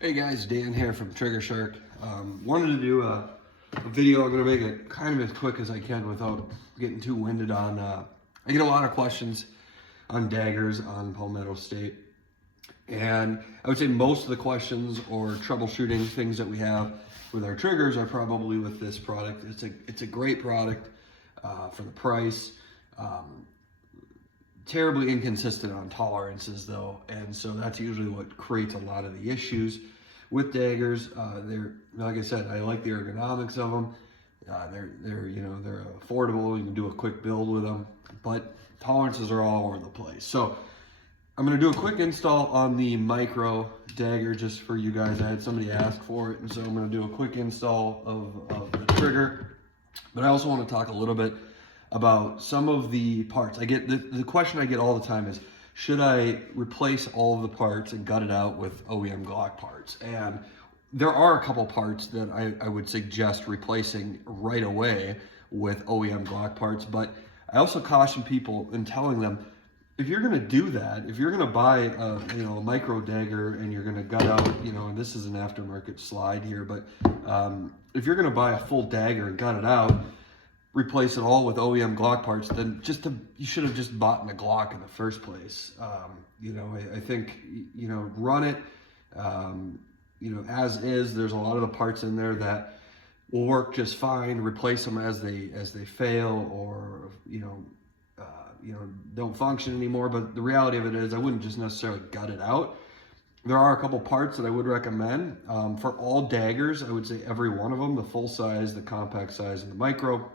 Hey guys, Dan here from Trigger Shark. Wanted to do a video. I'm going to make it kind of as quick as I can without getting too winded on. I get a lot of questions on daggers on Palmetto State, and I would say most of the questions or troubleshooting things that we have with our triggers are probably with this product. It's a great product for the price. Terribly inconsistent on tolerances though, and so that's usually what creates a lot of the issues with daggers. They're, like I said, I like the ergonomics of them. They're affordable. You can do a quick build with them, but tolerances are all over the place. So I'm going to do a quick install on the Micro Dagger just for you guys. I had somebody ask for it, and so I'm going to do a quick install of the trigger. But I also want to talk a little bit about some of the parts. I get the question I get all the time is, should I replace all of the parts and gut it out with OEM Glock parts? And there are a couple parts that I would suggest replacing right away with OEM Glock parts, but I also caution people in telling them, if you're gonna do that, if you're gonna buy a Micro Dagger and you're gonna gut out, and this is an aftermarket slide here, but if you're gonna buy a full dagger and gut it out, replace it all with OEM Glock parts, then you should have just bought the Glock in the first place. I think, run it, as is. There's a lot of the parts in there that will work just fine. Replace them as they fail or, don't function anymore. But the reality of it is I wouldn't just necessarily gut it out. There are a couple parts that I would recommend. For all daggers, I would say every one of them, the full size, the compact size, and the micro,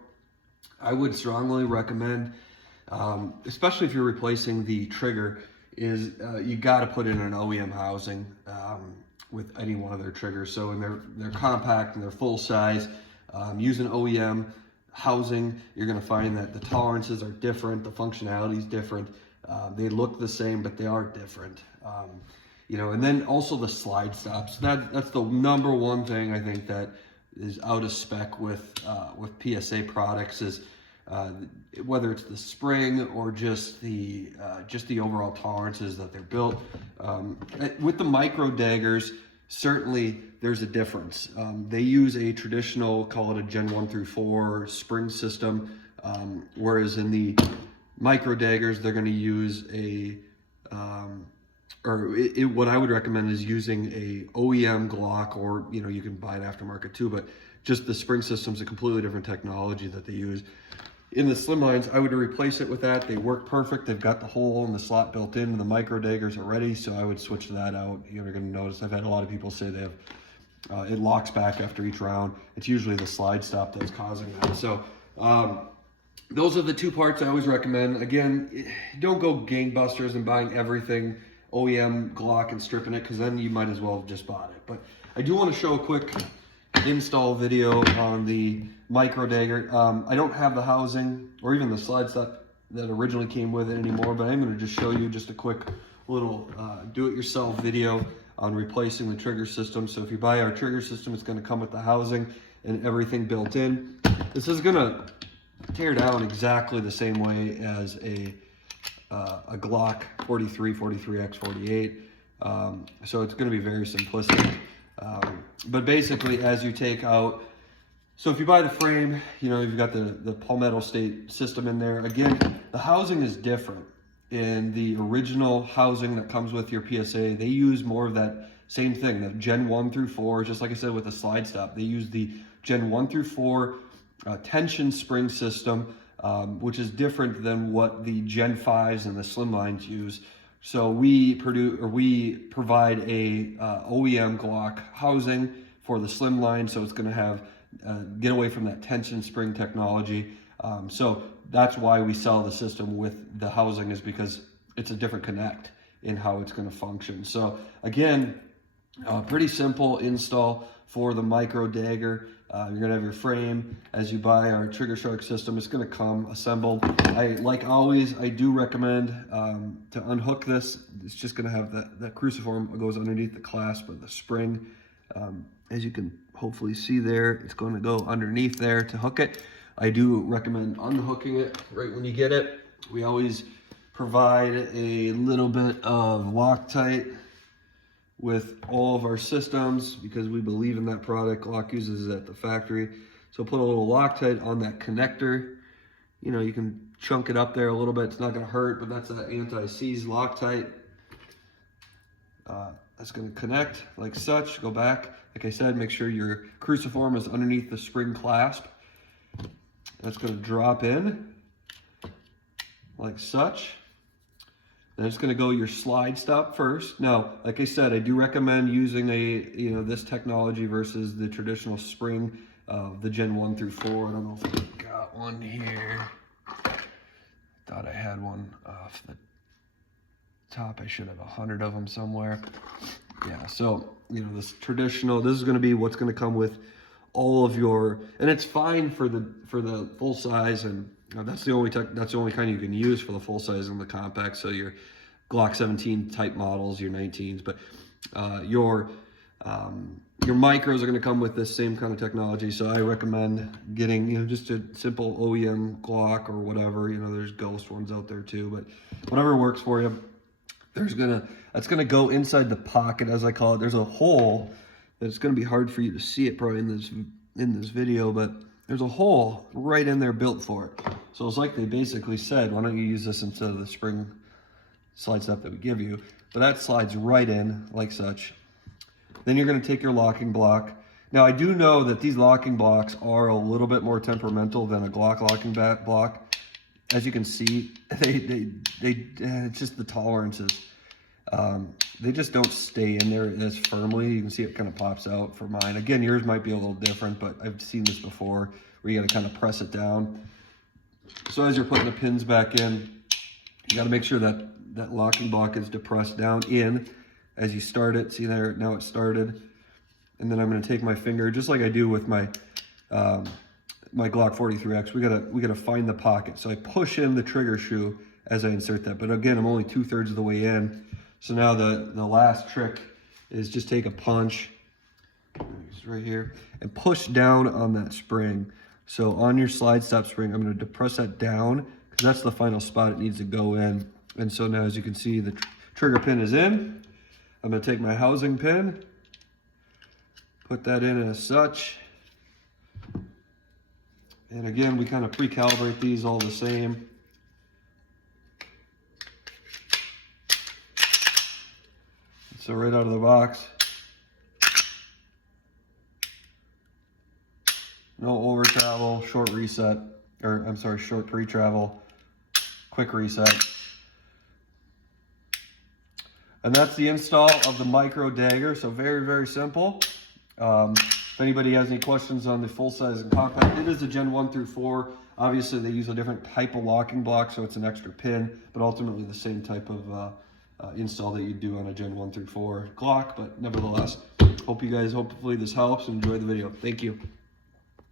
I would strongly recommend, especially if you're replacing the trigger, is you got to put in an OEM housing with any one of their triggers. So in their compact and their full size, use an OEM housing. You're going to find that the tolerances are different, the functionality is different. They look the same, but they are different. And then also the slide stops. That's the number one thing I think that is out of spec with PSA products is whether it's the spring or just the overall tolerances that they're built. With the Micro Daggers, certainly there's a difference. They use a traditional, call it a Gen 1 through 4 spring system, whereas in the Micro Daggers, they're going to use what I would recommend is using a OEM Glock, or you can buy it aftermarket too, but just the spring system's a completely different technology that they use. In the slimlines, I would replace it with that. They work perfect. They've got the hole in the slot built in. The Micro Daggers already, so I would switch that out. You're going to notice I've had a lot of people say they have it locks back after each round. It's usually the slide stop that's causing that. So those are the two parts I always recommend. Again, don't go gangbusters and buying everything OEM Glock and stripping it, because then you might as well have just bought it. But I do want to show a quick install video on the Micro Dagger. I don't have the housing or even the slide stop that originally came with it anymore, but I'm going to just show you just a quick little do-it-yourself video on replacing the trigger system. So if you buy our trigger system, it's going to come with the housing and everything built in. This is going to tear down exactly the same way as a Glock 43, 43X, 48. So it's going to be very simplistic. But basically, as you take out, so if you buy the frame, you've got the Palmetto State system in there. Again, the housing is different. In the original housing that comes with your PSA, they use more of that same thing, the Gen 1 through 4, just like I said with the slide stop. They use the Gen 1 through 4 tension spring system, which is different than what the Gen 5s and the slimlines use. So we provide a OEM Glock housing for the slimline, so it's going to have get away from that tension spring technology. So that's why we sell the system with the housing, is because it's a different connect in how it's going to function. So again, pretty simple install for the Micro Dagger. You're gonna have your frame as you buy our Trigger Shark system. It's gonna come assembled. Like always, I do recommend to unhook this. It's just gonna have that cruciform goes underneath the clasp of the spring. As you can hopefully see there, it's going to go underneath there to hook it. I do recommend unhooking it right when you get it. We always provide a little bit of Loctite with all of our systems because we believe in that product. Glock uses it at the factory. So put a little Loctite on that connector. You know, you can chunk it up there a little bit. It's not gonna hurt, but that's that anti-seize Loctite. That's gonna connect like such, go back. Like I said, make sure your cruciform is underneath the spring clasp. That's gonna drop in like such. Then it's gonna go your slide stop first. Now, like I said, I do recommend using this technology versus the traditional spring of the Gen 1 through 4. I don't know if I've got one here. Thought I had one off the top. I should have 100 of them somewhere. Yeah, so, this traditional, this is gonna be what's gonna come with all of your, and it's fine for the full size, and that's the only kind you can use for the full size and the compact. So your Glock 17 type models, your 19s, but your micros are going to come with this same kind of technology. So I recommend getting just a simple OEM Glock or whatever. There's Ghost ones out there too, but whatever works for you. That's gonna go inside the pocket, as I call it. There's a hole that it's gonna be hard for you to see it probably in this video, but there's a hole right in there built for it. So it's like they basically said, why don't you use this instead of the spring slide step that we give you? But that slides right in like such. Then you're gonna take your locking block. Now I do know that these locking blocks are a little bit more temperamental than a Glock locking block. As you can see, it's just the tolerances. They just don't stay in there as firmly. You can see it kind of pops out for mine. Again, yours might be a little different, but I've seen this before where you gotta kind of press it down. So as you're putting the pins back in, you gotta make sure that that locking block is depressed down in as you start it. See there, now it started. And then I'm gonna take my finger, just like I do with my my Glock 43X, we gotta find the pocket. So I push in the trigger shoe as I insert that. But again, I'm only 2/3 of the way in. So now the last trick is just take a punch, it's right here, and push down on that spring. So on your slide stop spring, I'm gonna depress that down because that's the final spot it needs to go in. And so now, as you can see, the trigger pin is in. I'm gonna take my housing pin, put that in as such. And again, we kind of pre-calibrate these all the same. So right out of the box, no over travel, short reset, or I'm sorry, short pre-travel, quick reset. And that's the install of the Micro Dagger. So very, very simple. If anybody has any questions on the full size and compact, it is a Gen 1 through 4. Obviously, they use a different type of locking block, so it's an extra pin, but ultimately the same type of install that you do on a Gen 1 through 4 Glock. But nevertheless, hopefully this helps and enjoy the video. Thank you.